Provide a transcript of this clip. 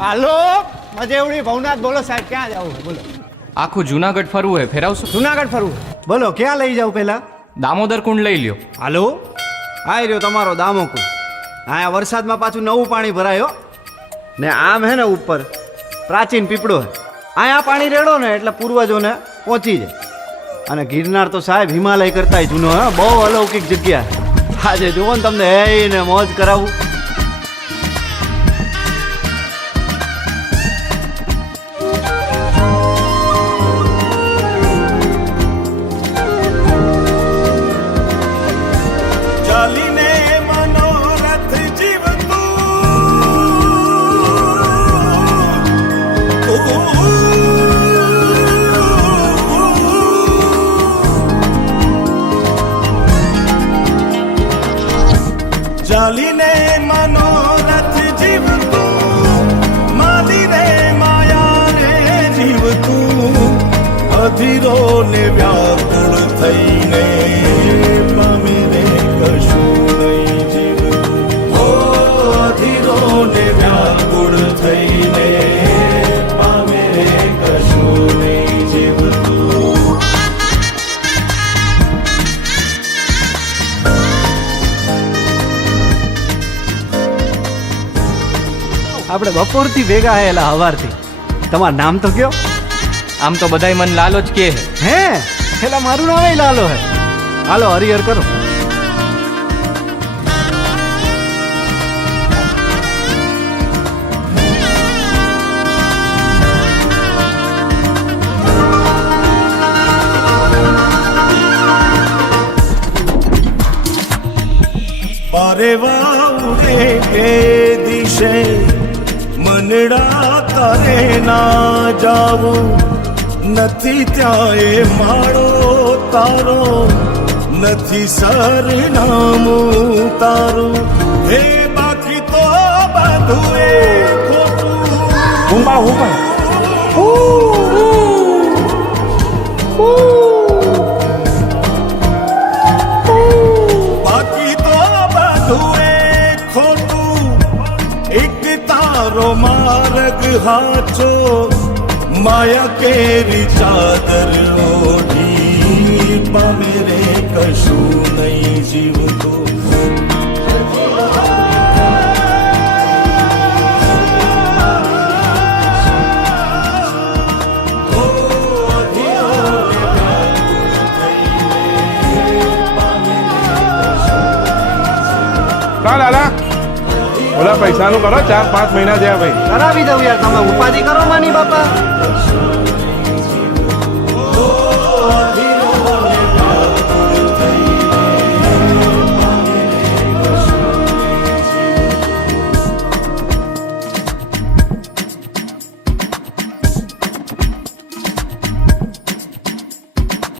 હાલો મજેવડી ભવનાથ બોલો સાહેબ, ક્યાં જાવ બોલો? આખું જુનાગઢ ફરવું હે, ફેરાવશો? જુનાગઢ ફરવું બોલો, ક્યાં લઈ જાવ પહેલા? દામોદર કુંડ લઈ લ્યો. હાલો આ રહ્યો તમારો દામોકુંડ. અહીંયા વરસાદમાં પાછું નવું પાણી ભરાયો ને આમ હે ને ઉપર પ્રાચીન પીપળો હે. અહીંયા પાણી રેડો ને એટલે પૂર્વજોને પહોંચી જાય. અને ગિરનાર તો સાહેબ હિમાલય કરતાંય જૂનો હે, બહુ અલૌકિક જગ્યા. આજે જુઓ ને તમને હે ને મોજ કરાવું. ચાલીને મનોરથ જીવતું, માલીને માયા રે જીવતું, અધીરો ને વ્યાકુળ થઈને પામે રે કશું નહીં જીવતું. ઓ અધીરો ને વ્યાકુળ થઈને પામે રે કશું નહીં જીવતું. આપણે બપોરથી ભેગા આયેલા હવારથી. તમારું નામ તો કયો? આમ તો બધાય મન લાલો જ કે હે પેલા મારું નામ લાલો હે. હાલો હરિહર કરો. પારેવા ઉડે કે દિશે મનડા તારે ના જાવું, નથી ત્યાં એ માળો તારો, નથી સરનામું તારું. હે બાકી તો બધું એ ખોટું. બાકી તો બધું એ ખોટું, એક તારો માર્ગ હાચો, માયા કેરી ચાદર ઓઢી પામે રે કશું નહીં જીવતું. લાલા ઓલા પૈસાનું કરો, 4-5 મહિના થયા ભાઈ. કરાવી દઉં યાર, તમે ઉપાધિ કરો માની બાપા.